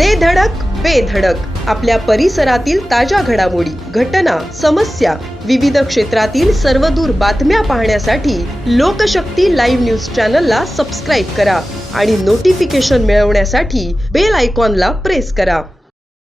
दे धडक बेधडक आपल्या परिसरातील ताज्या घडामोडी घटना समस्या विविध क्षेत्रातील सर्वदूर बातम्या पाहण्यासाठी लोकशक्ती लाईव्ह न्यूज चॅनलला सबस्क्राईब करा आणि नोटिफिकेशन मिळवण्यासाठी बेल आयकॉनला प्रेस करा.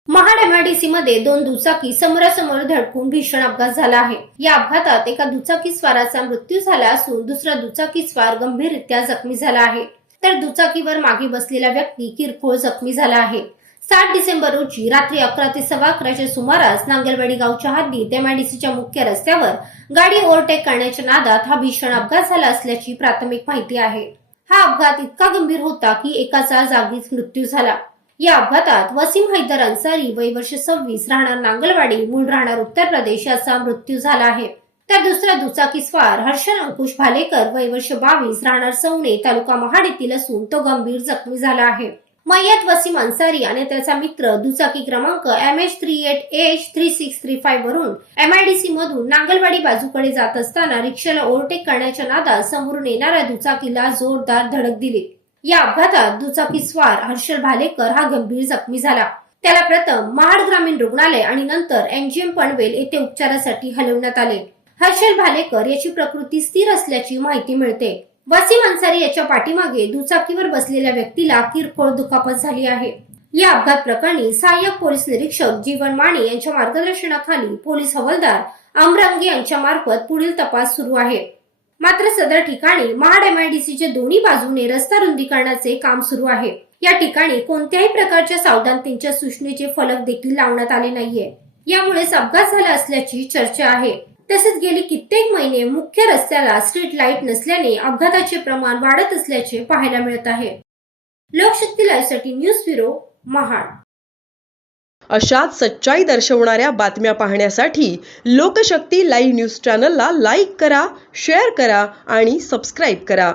महाड एमआयडीसी मध्ये दोन दुचाकी समोरासमोर धडकून भीषण अपघात झाला आहे. या अपघातात एका दुचाकी स्वाराचा मृत्यू झाला असून दुसरा दुचाकी स्वार गंभीररित्या जखमी झाला आहे. तर दुचाकीवर मागे बसलेला व्यक्ती किरकोळ जखमी झाला आहे. सात डिसेंबर रोजी रात्री अकरा ते सव्वा अकराच्या सुमारास नांगलवाडी गावच्या हद्दीत एमआयडीसीच्या मुख्य रस्त्यावर गाडी ओव्हरटेक करण्याच्या नादात हा भीषण अपघात झाला असल्याची प्राथमिक माहिती आहे. हा अपघात इतका गंभीर होता की एकाचा जागीच मृत्यू झाला. या अपघातात वसीम हैदर अन्सारी वय वर्ष सव्वीस राहणार नांगलवाडी मूळ राहणार उत्तर प्रदेश याचा मृत्यू झाला आहे. तर दुसरा दुचाकी स्वार हर्षल अंकुश भालेकर वय वर्ष बावीस राहणार सवणे तालुका महाड येथील असून तो गंभीर जखमी झाला आहे. मय्यत वसीम अन्सारी आणि त्याचा मित्र दुचाकी क्रमांक M H three eight H three six three five वरून एम आयडीसी मधून नांगलवाडी बाजूकडे जात असताना रिक्षाला ओव्हरटेक करण्याच्या नादात समोरून येणाऱ्या दुचाकीला जोरदार धडक दिली. या अपघातात दुचाकी स्वार हर्षल भालेकर हा गंभीर जखमी झाला. त्याला प्रथम महाड ग्रामीण रुग्णालय आणि नंतर एनजीएम पनवेल येथे उपचारासाठी हलवण्यात आले. हर्षल भालेकर याची प्रकृती स्थिर असल्याची माहिती मिळते. वसीम अन्सारी याच्या पाठीमागे दुचाकीवर बसलेल्या व्यक्तीला किरकोळ दुखापत झाली आहे. या अपघात प्रकरणी सहाय्यक पोलीस निरीक्षक जीवन माने यांच्या मार्गदर्शनाखाली पोलीस हवालदार अमरंगे यांच्या मार्फत पुढील तपास सुरू आहे. मात्र सदर ठिकाणी महाड एमआयडीसीच्या दोन्ही बाजूने रस्ता रुंदीकरणाचे काम सुरू आहे. या ठिकाणी कोणत्याही प्रकारच्या सावधानतेच्या सूचनेचे फलक देखील लावण्यात आले नाहीये. यामुळेच अपघात झाला असल्याची चर्चा आहे. तसेच गेली कित्येक महिने मुख्य रस्त्याला स्ट्रीट लाइट नसल्याने अपघाताचे प्रमाण वाढत असल्याचे पाहायला मिळत आहे. लोकशक्ती लाईव्हसाठी न्यूज ब्युरो महाड. अशाच सच्चाई दर्शवणाऱ्या बातम्या पाहण्यासाठी लोकशक्ती लाईव्ह न्यूज चॅनलला लाईक करा शेअर करा आणि सबस्क्राईब करा.